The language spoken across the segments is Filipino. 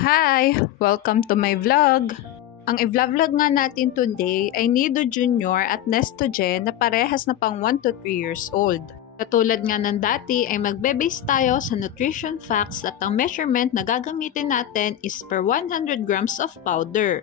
Hi! Welcome to my vlog! Ang i-vlog nga natin today ay Nido Junior at Nestogen na parehas na pang 1 to 3 years old. Katulad nga ng dati ay magbe-base tayo sa nutrition facts at ang measurement na gagamitin natin is per 100 grams of powder.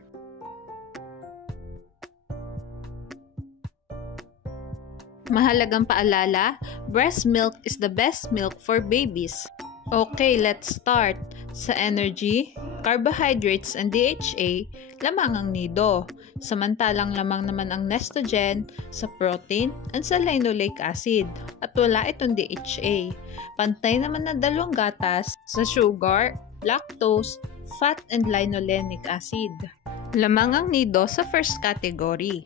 Mahalagang paalala, breast milk is the best milk for babies. Okay, let's start. Sa energy, carbohydrates and DHA, lamang ang Nido. Samantalang lamang naman ang Nestogen sa protein and sa linoleic acid at wala itong DHA. Pantay naman na dalawang gatas sa sugar, lactose, fat and linolenic acid. Lamang ang Nido sa first category.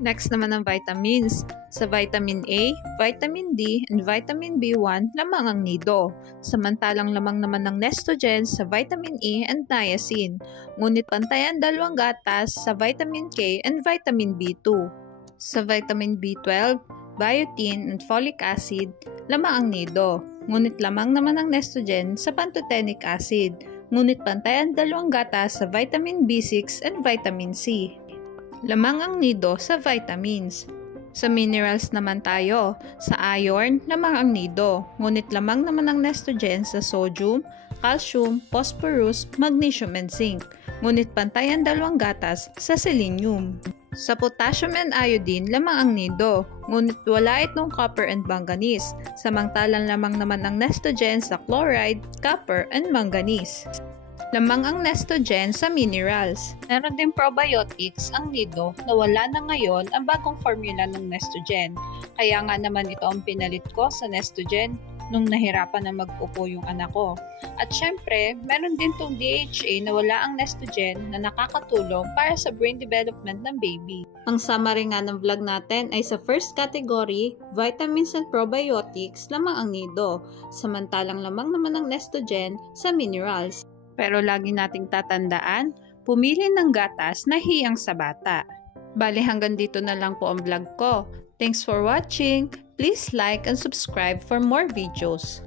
Next naman ang vitamins. Sa vitamin A, vitamin D, and vitamin B1, lamang ang Nido. Samantalang lamang naman ng Nestogen sa vitamin E and niacin. Ngunit pantayan dalawang gatas sa vitamin K and vitamin B2. Sa vitamin B12, biotin, and folic acid, lamang ang Nido. Ngunit lamang naman ang Nestogen sa pantothenic acid. Ngunit pantayan dalawang gatas sa vitamin B6 and vitamin C. Lamang ang Nido sa vitamins. Sa minerals naman tayo, sa iron, lamang ang Nido. Ngunit lamang naman ang Nestogen sa sodium, calcium, phosphorus, magnesium and zinc. Ngunit pantayan dalawang gatas sa selenium. Sa potassium and iodine, lamang ang Nido. Ngunit wala itong copper and manganese. Samantalang lamang naman ang Nestogen sa chloride, copper and manganese. Lamang ang Nestogen sa minerals. Meron din probiotics ang Nido na wala na ngayon ang bagong formula ng Nestogen. Kaya nga naman ito ang pinalit ko sa Nestogen nung nahirapan na mag-upo yung anak ko. At syempre, meron din tong DHA na wala ang Nestogen na nakakatulong para sa brain development ng baby. Ang summary nga ng vlog natin ay sa first category, vitamins and probiotics, lamang ang Nido. Samantalang lamang naman ang Nestogen sa minerals. Pero lagi nating tatandaan, pumili ng gatas na hiyang sa bata. Bali hanggang dito na lang po ang vlog ko. Thanks for watching. Please like and subscribe for more videos.